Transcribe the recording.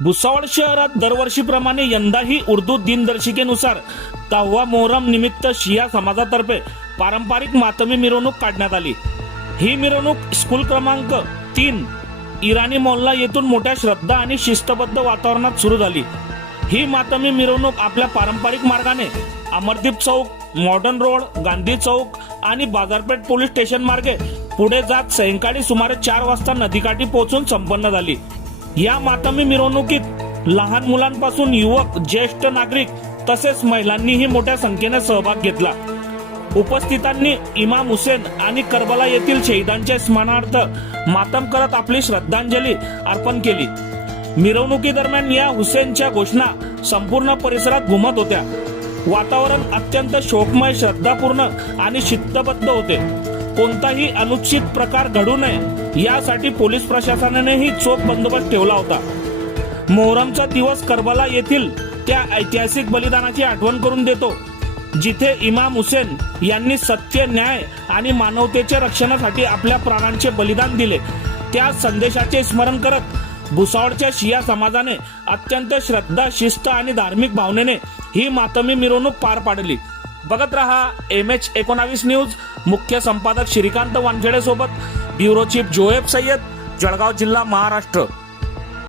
भुसावळ शहरात दरवर्षीप्रमाणे यंदाही उर्दू दिनदर्शिकेनुसार 10वा मोहरम निमित्त शिया समाजातर्फे पारंपरिक मातमी मिरवणूक काढण्यात आली। ही मिरवणूक स्कूल क्रमांक 3 इराणी मोहल्ला येथून मोठ्या श्रद्धा आणि शिस्तबद्ध वातावरणात सुरू झाली। ही मातमी मिरवणूक आपल्या पारंपरिक मार्गाने अमरदीप चौक, मॉडर्न रोड, गांधी चौक आणि बाजारपेठ पोलीस स्टेशन मार्गे पुढे जात सायंकाळी सुमारे 4 वाजता नदीकाठी पोहोचून संपन्न झाली। या मातमी मिरवणुकीत लहान मुलांपासून युवक, ज्येष्ठ नागरिक तसेच महिलांनीही मोठ्या संख्येने सहभाग घेतला। उपस्थितांनी इमाम हुसेन आणि करबला येथील शहीदांच्या स्मरणार्थ मातम करत आपली श्रद्धांजली अर्पण केली। मिरवणुकीदरम्यान या हुसेनच्या घोषणा संपूर्ण परिसरात घुमत होत्या। वातावरण अत्यंत शोकमय, श्रद्धापूर्ण आणि शिस्तबद्ध होते। कोणताही अनुचित प्रकार घडू नये यासाठी पोलीस प्रशासनानेही चोख बंदोबस्त ठेवला होता। मोहरमचा दिवस करबला येथील त्या ऐतिहासिक बलिदानाची आठवण करून देतो, जिथे इमाम हुसेन यांनी सत्य, न्याय आणि मानवतेच्या रक्षणासाठी आपल्या प्राणांचे बलिदान दिले। त्या संदेशाचे स्मरण करत भुसावळच्या शिया समाजाने अत्यंत श्रद्धा, शिस्त आणि धार्मिक भावनेने ही मातमी मिरवणूक पार पाडली। बघत रहा MH19 न्यूज। मुख्य संपादक श्रीकांत वानखेडे सोबत ब्युरो चीफ जोएब सय्यद, जळगाव जिल्हा, महाराष्ट्र।